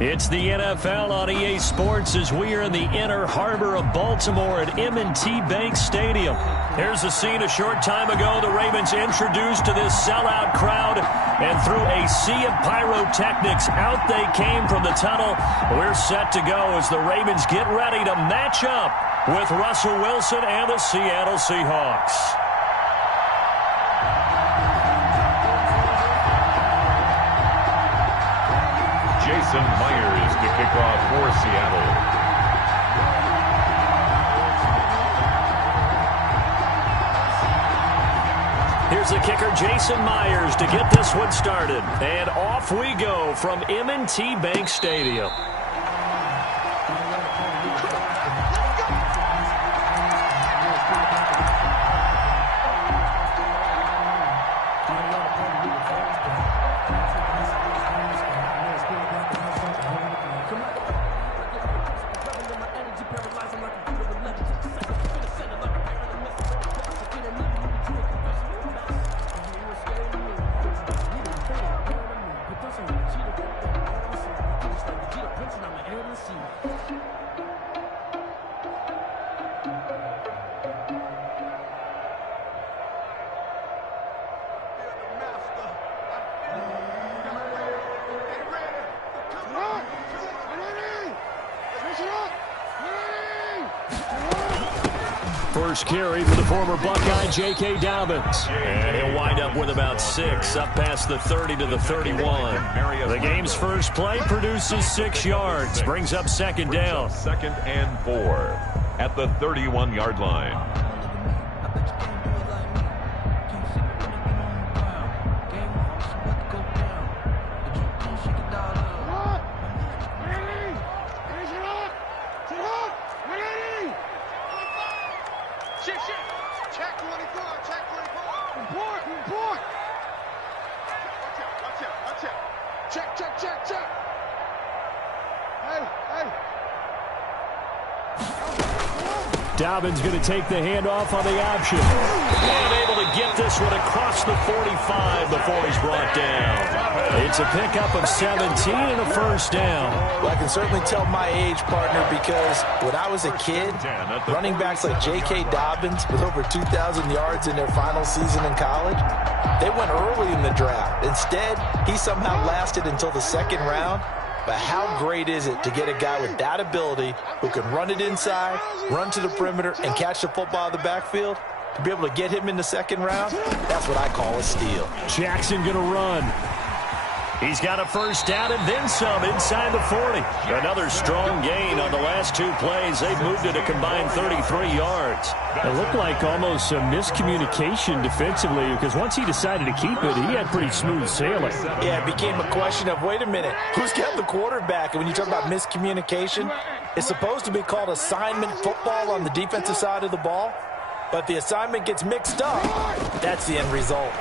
It's the NFL on EA Sports as we are in the inner harbor of Baltimore at M&T Bank Stadium. Here's a scene a short time ago. The Ravens introduced to this sellout crowd, and through a sea of pyrotechnics, out they came from the tunnel. We're set to go as the Ravens get ready to match up with Russell Wilson and the Seattle Seahawks. Jason Myers to kick off for Seattle. Here's the kicker, Jason Myers, to get this one started. And off we go from M&T Bank Stadium. First carry for the former Buckeye, J.K. Dobbins. And he'll wind up with about 6, up past the 30 to the 31. The game's first play produces 6 yards, brings up second down. Second and 4 at the 31-yard line. Dobbins going to take the handoff on the option. And able to get this one across the 45 before he's brought down. It's a pickup of 17 and a first down. Well, I can certainly tell my age, partner, because when I was a kid, running backs like J.K. Dobbins with over 2,000 yards in their final season in college, they went early in the draft. Instead, he somehow lasted until the second round. But how great is it to get a guy with that ability who can run it inside, run to the perimeter, and catch the football in the backfield? To be able to get him in the second round, that's what I call a steal. Jackson going to run. He's got a first down and then some inside the 40. Another strong gain on the last 2 plays. They've moved it a combined 33 yards. It looked like almost a miscommunication defensively because once he decided to keep it, he had pretty smooth sailing. Yeah, it became a question of, wait a minute, who's got the quarterback? And when you talk about miscommunication, it's supposed to be called assignment football on the defensive side of the ball. But the assignment gets mixed up. That's the end result.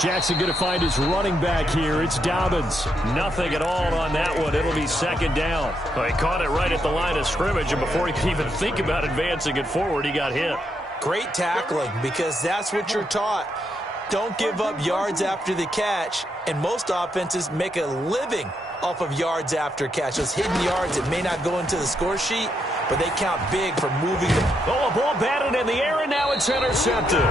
Jackson going to find his running back here. It's Dobbins. Nothing at all on that one. It'll be second down. Well, he caught it right at the line of scrimmage, and before he could even think about advancing it forward, he got hit. Great tackling, because that's what you're taught. Don't give up yards after the catch, and most offenses make a living off of yards after catch. Those hidden yards that may not go into the score sheet, but they count big for moving them. Oh, a ball batted in the air, and now it's intercepted.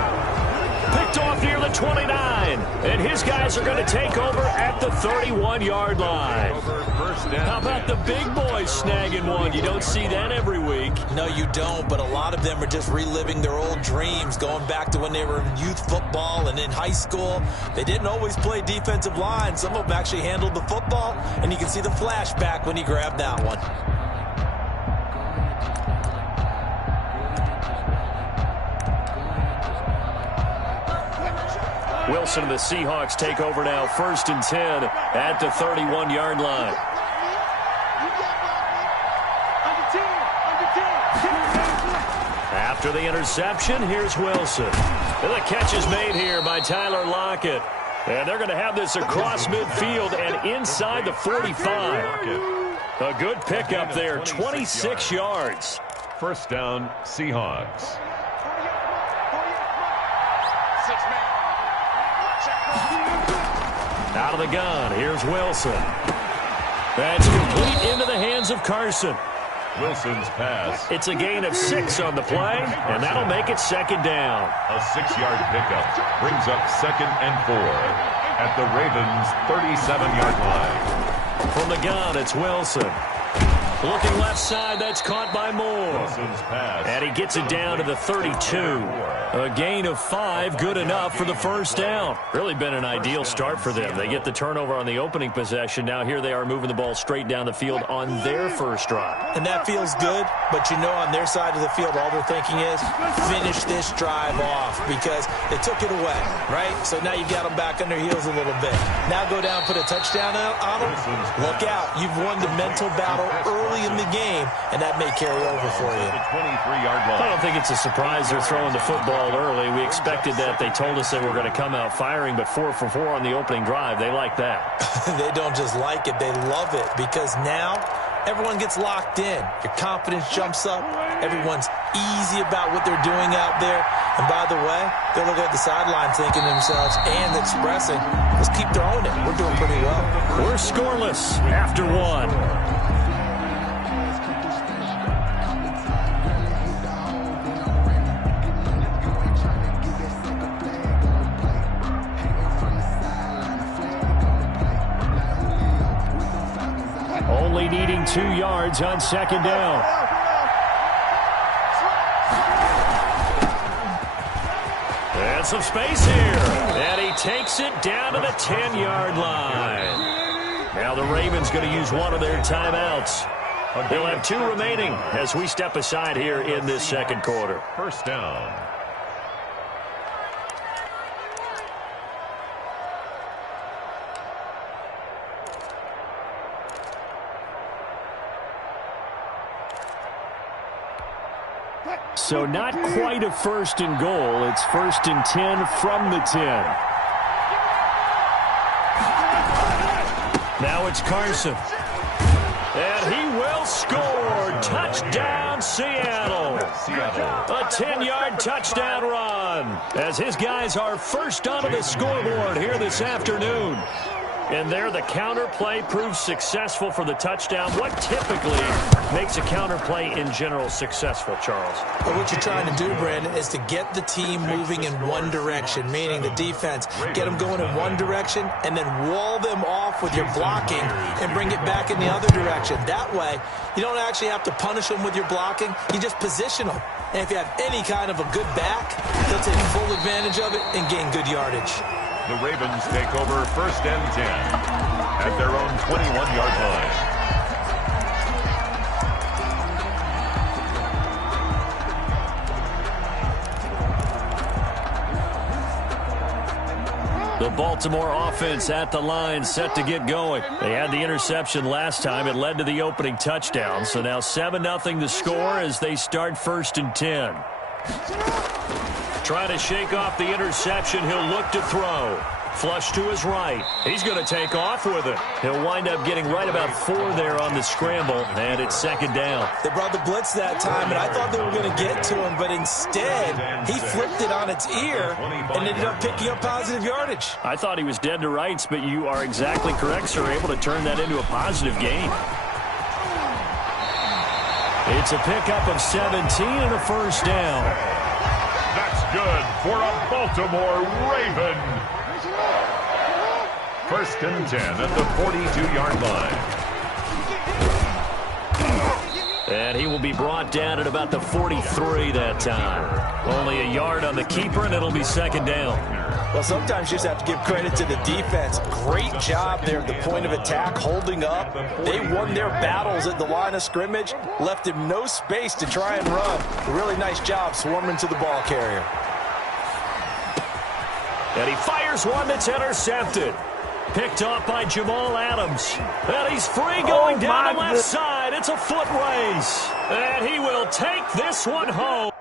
Picked off near the 29, and his guys are going to take over at the 31-yard line. How about the big boys snagging one? You don't see that every week. No, you don't, but a lot of them are just reliving their old dreams, going back to when they were in youth football and in high school. They didn't always play defensive line. Some of them actually handled the football, and you can see the flashback when he grabbed that one. Wilson and the Seahawks take over now, 1st and 10 at the 31-yard line. After the interception, here's Wilson. And the catch is made here by Tyler Lockett. And they're going to have this across midfield and inside the 45. A good pickup there, 26 yards. First down, Seahawks. Out of the gun, here's Wilson. That's complete into the hands of Carson. Wilson's pass. It's a gain of 6 on the play, and that'll make it second down. A 6-yard pickup brings up 2nd and 4 at the Ravens' 37-yard line. From the gun, it's Wilson. Looking left side, that's caught by Moore. Wilson's pass. And he gets it down to the 32. A gain of 5, good enough for the first down. Really been an ideal start for them. They get the turnover on the opening possession. Now here they are moving the ball straight down the field on their first drive. And that feels good, but you know on their side of the field, all they're thinking is finish this drive off because they took it away, right? So now you've got them back on their heels a little bit. Now go down, put a touchdown on them. Look out. You've won the mental battle early in the game, and that may carry over for you. I don't think it's a surprise they're throwing the football early. We expected that. They told us they were going to come out firing, but 4 for 4 on the opening drive. They like that. They don't just like it. They love it because now everyone gets locked in. Your confidence jumps up. Everyone's easy about what they're doing out there. And by the way, they're looking at the sideline thinking to themselves and expressing, let's keep throwing it. We're doing pretty well. We're scoreless after 1. Only needing 2 yards on second down. And some space here. And he takes it down to the 10-yard line. Now the Ravens going to use one of their timeouts. They'll have 2 remaining as we step aside here in this second quarter. First down. So not quite a first and goal. It's 1st and 10 from the 10. Now it's Carson. And he will score. Touchdown, Seattle. A 10-yard touchdown run as his guys are first onto the scoreboard here this afternoon. And there, the counter play proves successful for the touchdown. What typically makes a counter play in general successful, Charles? But what you're trying to do, Brandon, is to get the team moving in one direction, meaning the defense, get them going in one direction and then wall them off with your blocking and bring it back in the other direction. That way, you don't actually have to punish them with your blocking. You just position them. And if you have any kind of a good back, they'll take full advantage of it and gain good yardage. The Ravens take over 1st and 10 at their own 21-yard line. The Baltimore offense at the line, set to get going. They had the interception last time. It led to the opening touchdown. So now 7-0 the score as they start 1st and 10. Trying to shake off the interception. He'll look to throw. Flush to his right. He's going to take off with it. He'll wind up getting right about 4 there on the scramble, and it's second down. They brought the blitz that time, and I thought they were going to get to him, but instead, he flipped it on its ear and ended up picking up positive yardage. I thought he was dead to rights, but you are exactly correct, sir. Able to turn that into a positive gain. It's a pickup of 17 and a first down. That's good for a Baltimore Raven. 1st and 10 at the 42-yard line. And he will be brought down at about the 43 that time. Only a yard on the keeper, and it'll be second down. Well, sometimes you just have to give credit to the defense. Great job there at the point of attack, holding up. They won their battles at the line of scrimmage, left him no space to try and run. A really nice job swarming to the ball carrier. And he fires one that's intercepted. Picked off by Jamal Adams. And he's free going down the left side. It's a foot race. And he will take this one home.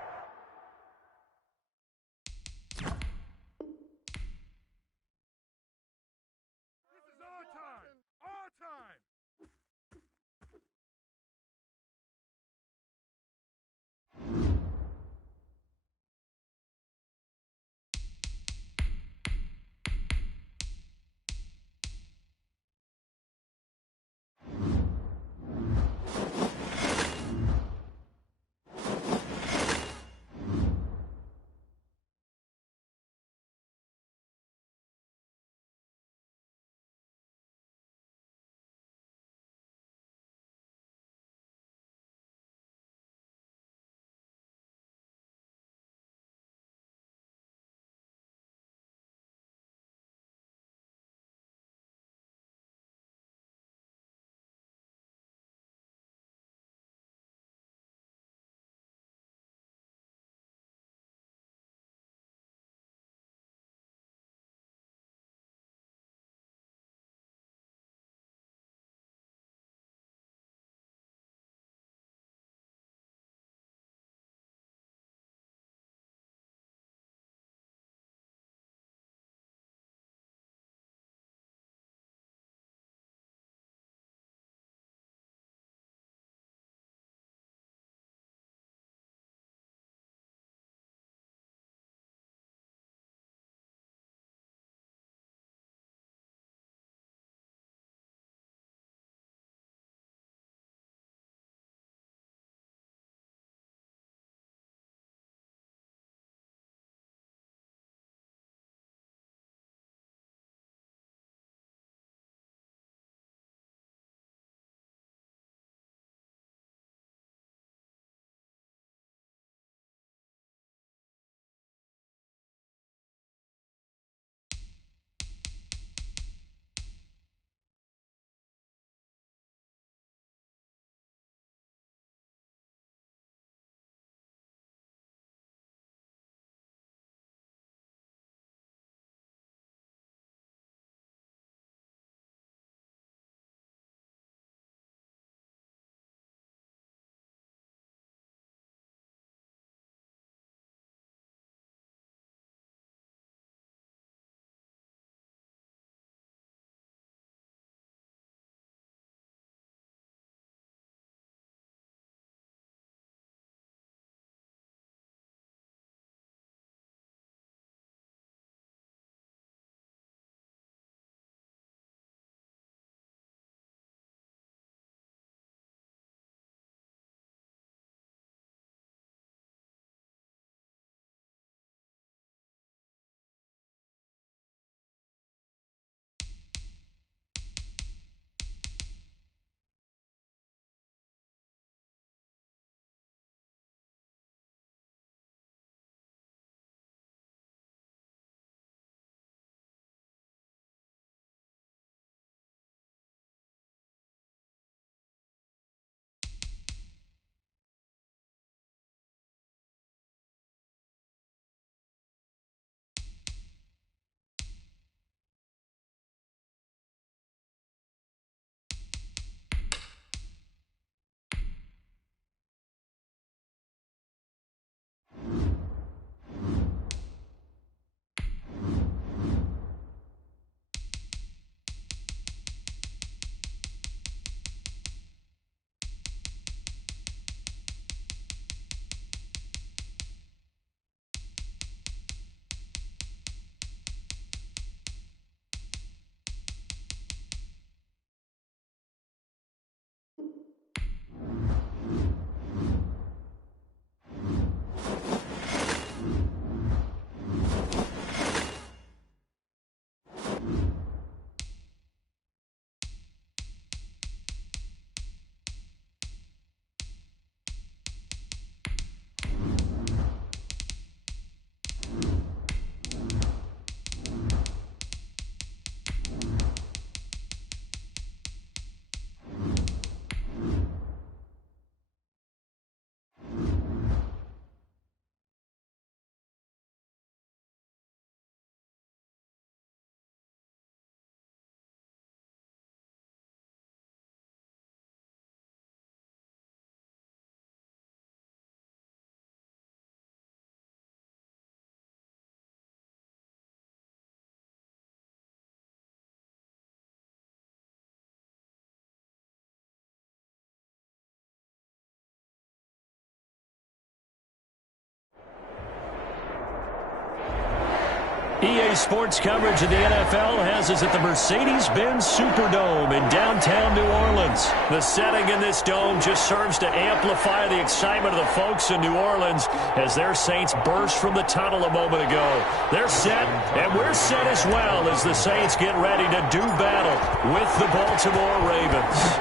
EA Sports coverage of the NFL has us at the Mercedes-Benz Superdome in downtown New Orleans. The setting in this dome just serves to amplify the excitement of the folks in New Orleans as their Saints burst from the tunnel a moment ago. They're set, and we're set as well as the Saints get ready to do battle with the Baltimore Ravens.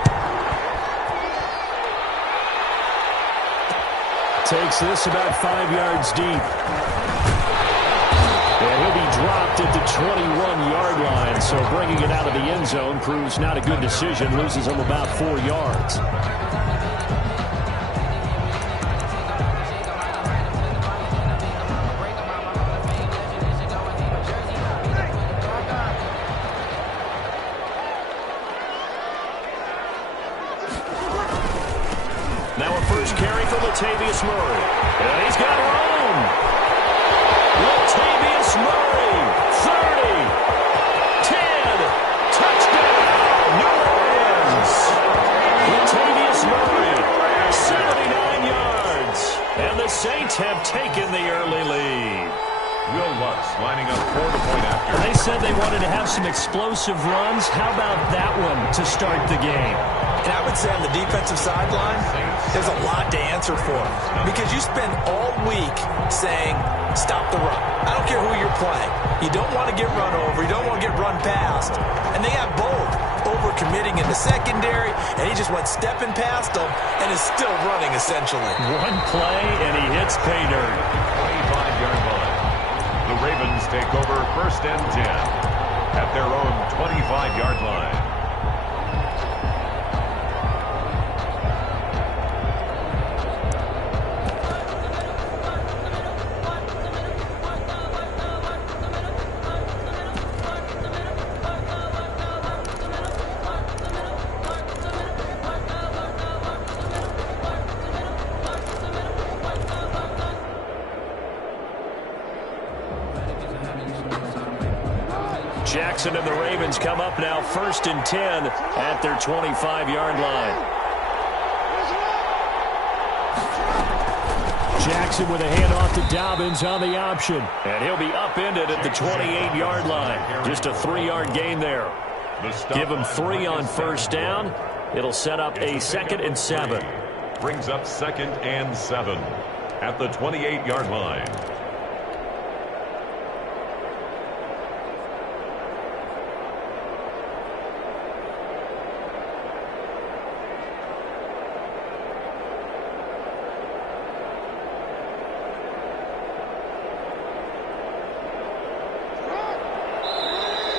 Takes this about 5 yards deep. And he'll be dropped at the 21-yard line, so bringing it out of the end zone proves not a good decision, loses him about 4 yards. Now a first carry for Latavius Murray, and he's got room. Latavius Murray, 30, 10, touchdown, New Orleans. Latavius Murray, 79 yards. And the Saints have taken the early lead. Will Lutz lining up for the point after. They said they wanted to have some explosive runs. How about that one to start the game? And I would say on the defensive sideline, there's a lot to answer for. Because you spend all week saying, stop the run. I don't care who you're playing. You don't want to get run over. You don't want to get run past. And they have both. Overcommitting in the secondary, and he just went stepping past them and is still running, essentially. One play, and he hits pay dirt. 25-yard line. The Ravens take over 1st and 10 at their own 25-yard line. Jackson and the Ravens come up now 1st and 10 at their 25-yard line. Jackson with a handoff to Dobbins on the option. And he'll be upended at the 28-yard line. Just a 3-yard gain there. Give him 3 on 1st down. It'll set up a 2nd and 7. Brings up 2nd and 7 at the 28-yard line.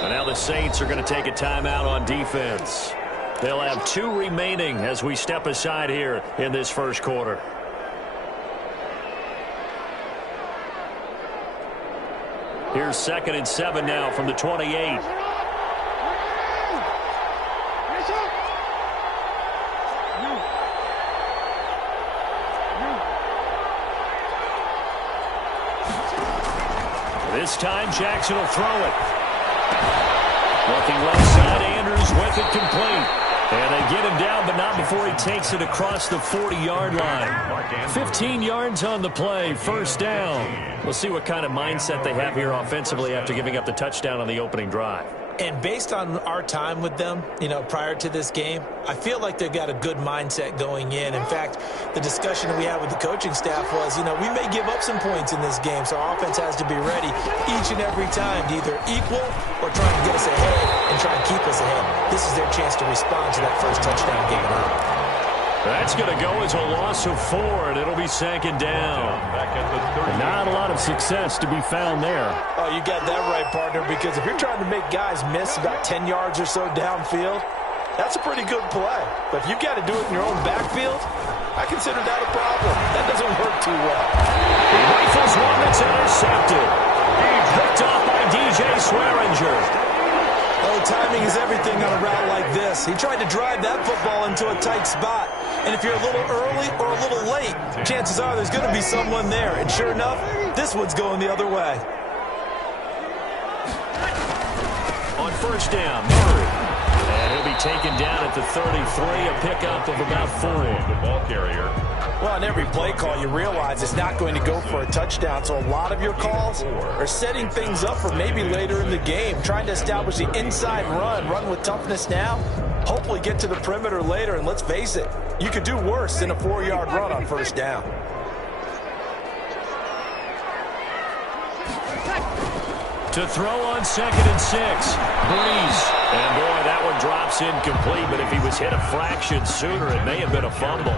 Now the Saints are going to take a timeout on defense. They'll have 2 remaining as we step aside here in this first quarter. Here's 2nd and 7 now from the 28. This time Jackson will throw it. Looking left side, Andrews with it complete. And they get him down, but not before he takes it across the 40-yard line. 15 yards on the play, 1st down. We'll see what kind of mindset they have here offensively after giving up the touchdown on the opening drive. And based on our time with them, prior to this game, I feel like they've got a good mindset going in. In fact, the discussion that we had with the coaching staff was, we may give up some points in this game, so our offense has to be ready each and every time to either equal or try to get us ahead and try and keep us ahead. This is their chance to respond to that first touchdown given up. That's going to go as a loss of 4, and it'll be 2nd down. Not a lot of success to be found there. Oh, you got that right, partner, because if you're trying to make guys miss about 10 yards or so downfield, that's a pretty good play. But if you've got to do it in your own backfield, I consider that a problem. That doesn't work too well. He rifles one that's intercepted. Picked off by DJ Swearinger. Oh, timing is everything on a route like this. He tried to drive that football into a tight spot. And if you're a little early or a little late, chances are there's going to be someone there. And sure enough, this one's going the other way. On 1st down, Murray. And he'll be taken down at the 33, a pickup of about 4. The ball carrier. Well, on every play call, you realize it's not going to go for a touchdown, so a lot of your calls are setting things up for maybe later in the game, trying to establish the inside run with toughness now, hopefully get to the perimeter later, and let's face it, you could do worse than a 4-yard run on first down. To throw on 2nd and 6. Breeze. And boy, that one drops incomplete, but if he was hit a fraction sooner, it may have been a fumble.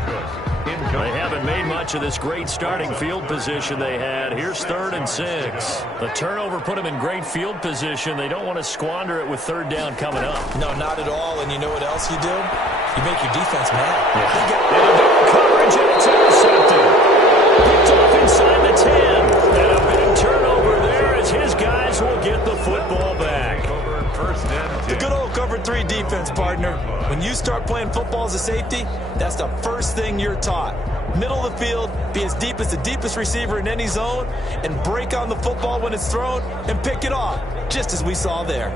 They haven't made much of this great starting field position they had. Here's 3rd and 6. The turnover put them in great field position. They don't want to squander it with 3rd down coming up. No, not at all. And you know what else you do? You make your defense mad. Yeah. Coverage, and it's intercepted. Picked off inside the 10. And a big turnover there as his guys will get the football back. The good old cover 3 defense, partner. When you start playing football as a safety, that's the first thing you're taught. Middle of the field, be as deep as the deepest receiver in any zone, and break on the football when it's thrown and pick it off, just as we saw there.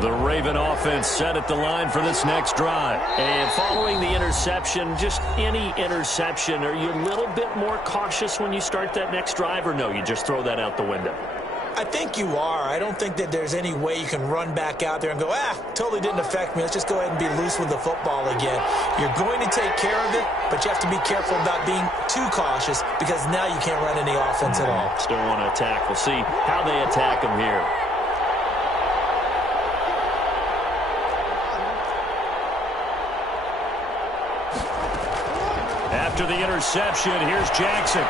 The Raven offense set at the line for this next drive. And following the interception, just any interception, are you a little bit more cautious when you start that next drive, or no, you just throw that out the window? I think you are. I don't think that there's any way you can run back out there and go, totally didn't affect me. Let's just go ahead and be loose with the football again. You're going to take care of it, but you have to be careful about being too cautious because now you can't run any offense at all. Still want to attack. We'll see how they attack him here. After the interception, here's Jackson.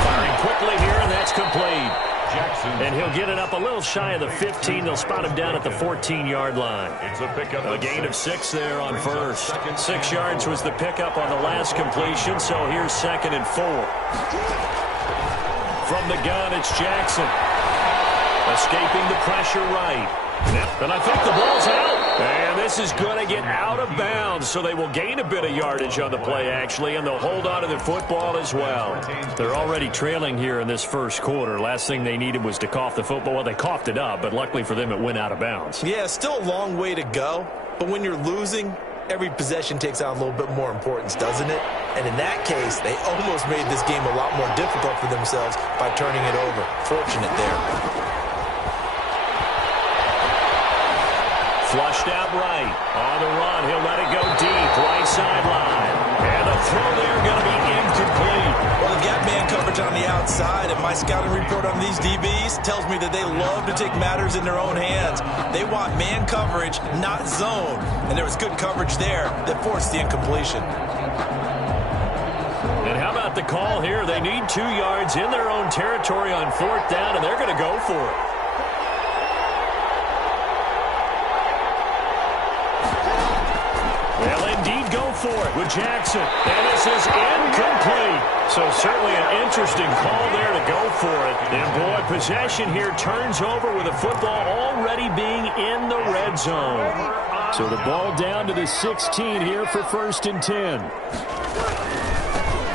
Firing quickly here, and that's complete. Jackson. And he'll get it up a little shy of the 15. They'll spot him down at the 14-yard line. It's a pickup. A gain of 6 there on first. 6 yards was the pickup on the last completion, so here's 2nd and 4. From the gun, it's Jackson. Escaping the pressure right. And I think the ball's out. And this is going to get out of bounds, so they will gain a bit of yardage on the play, actually, and they'll hold on to the football as well. They're already trailing here in this first quarter. Last thing they needed was to cough the football. Well, they coughed it up, but luckily for them, it went out of bounds. Yeah, still a long way to go, but when you're losing, every possession takes on a little bit more importance, doesn't it? And in that case, they almost made this game a lot more difficult for themselves by turning it over. Fortunate there. Flushed out right. On the run, he'll let it go deep. Right sideline. And the throw there going to be incomplete. Well, they've got man coverage on the outside, and my scouting report on these DBs tells me that they love to take matters in their own hands. They want man coverage, not zone. And there was good coverage there that forced the incompletion. And how about the call here? They need 2 yards in their own territory on 4th down, and they're going to go for it. They'll indeed go for it with Jackson. And this is incomplete. So certainly an interesting call there to go for it. And boy, possession here turns over with the football already being in the red zone. So the ball down to the 16 here for 1st and 10.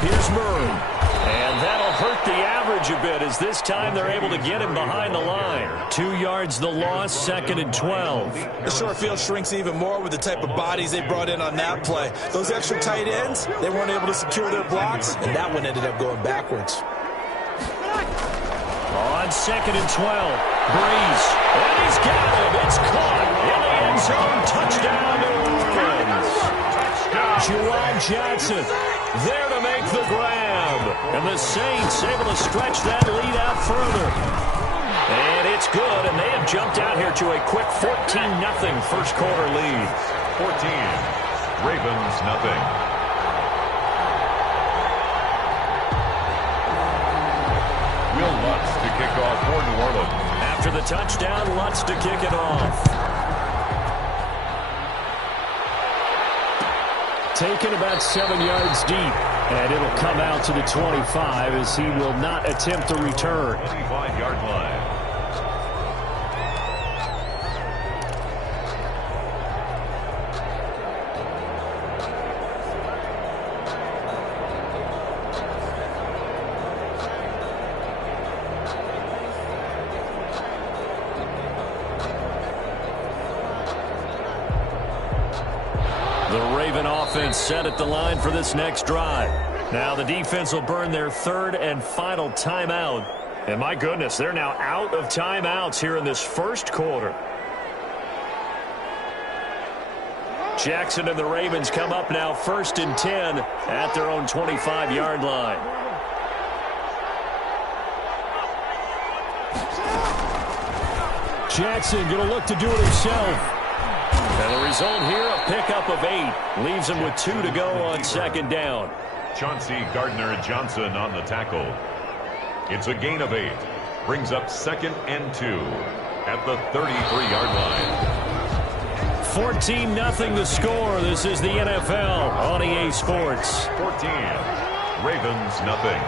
Here's Murray. And that'll hurt the average a bit as this time they're able to get him behind the line. 2 yards the loss, 2nd and 12. The short field shrinks even more with the type of bodies they brought in on that play. Those extra tight ends, they weren't able to secure their blocks, and that one ended up going backwards. On 2nd and 12, Breeze. And he's got him. It's caught in the end zone. Touchdown, New Orleans. Juwan Jackson there to make the grab. And the Saints able to stretch that lead out further. And it's good, and they have jumped out here to a quick 14-0 first quarter lead. 14, Ravens nothing. Will Lutz to kick off for New Orleans. After the touchdown, Lutz to kick it off. Taken about 7 yards deep, and it'll come out to the 25 as he will not attempt a return. 25-yard line. driven offense set at the line for this next drive. Now the defense will burn their third and final timeout. And my goodness, they're now out of timeouts here in this first quarter. Jackson and the Ravens come up now 1st and 10 at their own 25-yard line. Jackson going to look to do it himself. And the result here, a pickup of 8. Leaves him with 2 to go on 2nd down. Chauncey Gardner-Johnson on the tackle. It's a gain of 8. Brings up 2nd and 2 at the 33-yard line. 14-0 the score. This is the NFL on EA Sports. 14. Ravens nothing.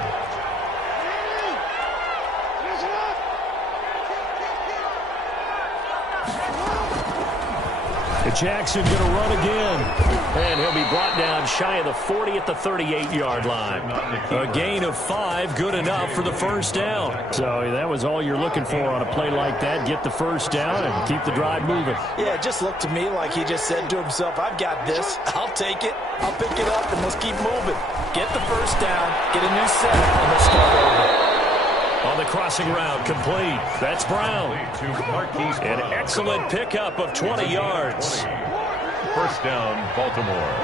Jackson going to run again. And he'll be brought down shy of the 40 at the 38-yard line. A gain of 5, good enough for the first down. So that was all you're looking for on a play like that. Get the first down and keep the drive moving. Yeah, it just looked to me like he just said to himself, I've got this. I'll take it. I'll pick it up, and let's keep moving. Get the first down, get a new set, and let's start over. On the crossing route, complete. That's Brown. An excellent pickup of 20 yards. First down, Baltimore.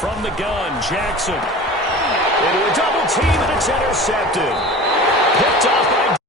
From the gun, Jackson. Into a double team, and it's intercepted. Picked off by